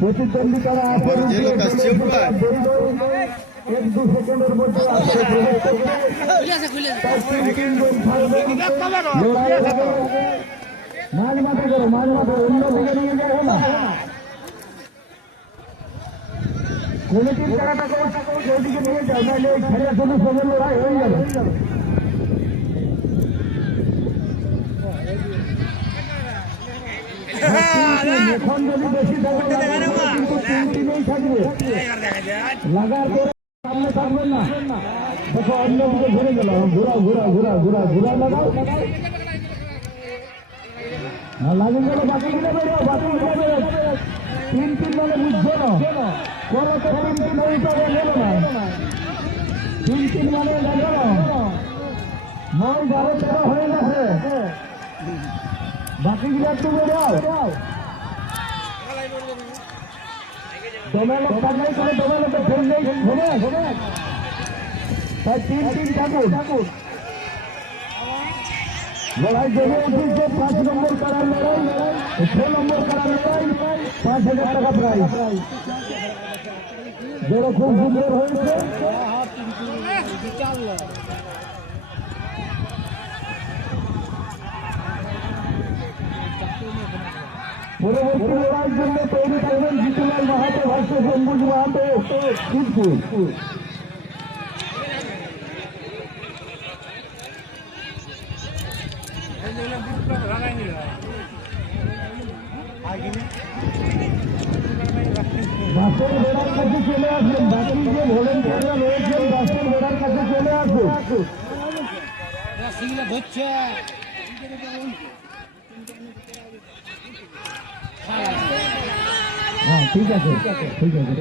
প্রতিদ্বন্দ্বিতারা এক দু সেকেন্ডের মধ্যে মাঝ মাঠে করো, মাঝ মাঠে অন্য দিকে নিয়ে যাবো না। কমিটির খেলাটা ওইদিকে নিয়ে যাও, নাহলে ওই খেলার জন্য সবের লড়াই হয়ে যাবে। এখন যদি বেশি কিন্তু তিন টিমেই থাকবে, লাগার পরে সামনে থাকবেন না। দেখো অন্য দিকে ঘুরে গেল, ঘুরা ঘুরা ঘুরা ঘুরা ঘুরা লাগাও, লাগিয়ে গেল বাকি দিলে বেরো, বাকি দিলে বেরো। তিন তিন মানে বুঝছো না, কোনো তো তিন তিন ওইটাকে নেবে না। তিন তিন মানে দেখো 9, 12, 13 হয়ে গেছে, বাকি দিলে একটু বেরো। দোমেলো থাকলেই করে, দোমেলোতে ফেললেই হবে। তাই তিন তিন থাকুন। লড়াই জমে উঠেছে, 5 নম্বর কারার লড়াই, 6 নম্বর কারার লড়াই, 5,000 টাকা প্রাইজ। যেটা খুব সুন্দর হয়েছে। পরবর্তী লড়াইয়ের জন্য তৈরি থাকবেন জিতুলাল মাহাতো ভার্সেস অম্বুজ মাহাতো, শিবপুর। বাসের বেড়ার কাছে চলে আসুন, বাকি যে ভলেন্টিয়াররা রয়েছেন বাসের বেড়ার কাছে চলে আসুন। হ্যাঁ ঠিক আছে, ঠিক আছে, ঠিক আছে।